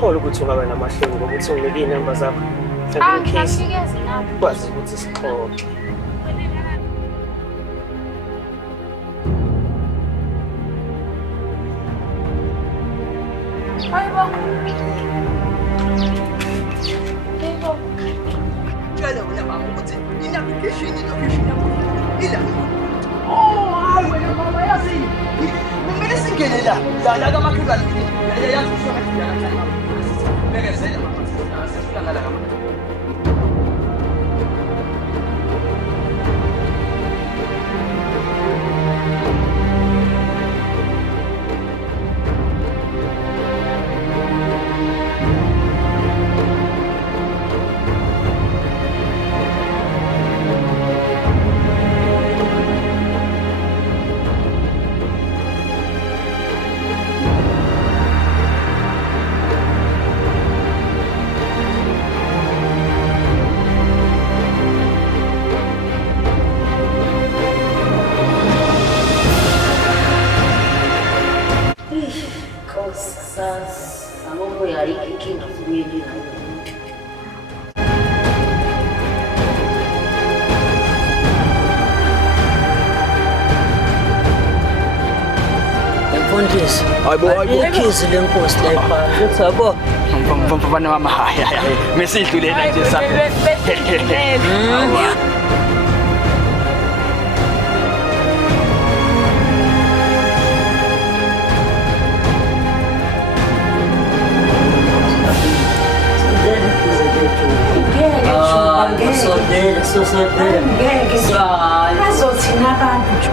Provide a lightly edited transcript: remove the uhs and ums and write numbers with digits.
Ngiyakholwa ukuthi ungaba namahloni ngokuthi unginike iy'namba zakho. Ngingakunikeza inamba. Ukwazi ukuthi sixoxe. Hayibo. Hayibo. Tshela wena mama ukuthi i-navigation yakho ila. Oh, hayi wena mama yazi. Kumele singene la kamakhelwane. Yazi usho kahle la kancane mama. Bekezela mama. Sifika ngala mama. Mambo ya hiki kingi kweli. Mfundisi. Hayibo. Ikhizi lenkosi lapha. Lithi yabo. Mfana mama haya. Mesidlulela nje sa. Ngeke. Azothina abantu.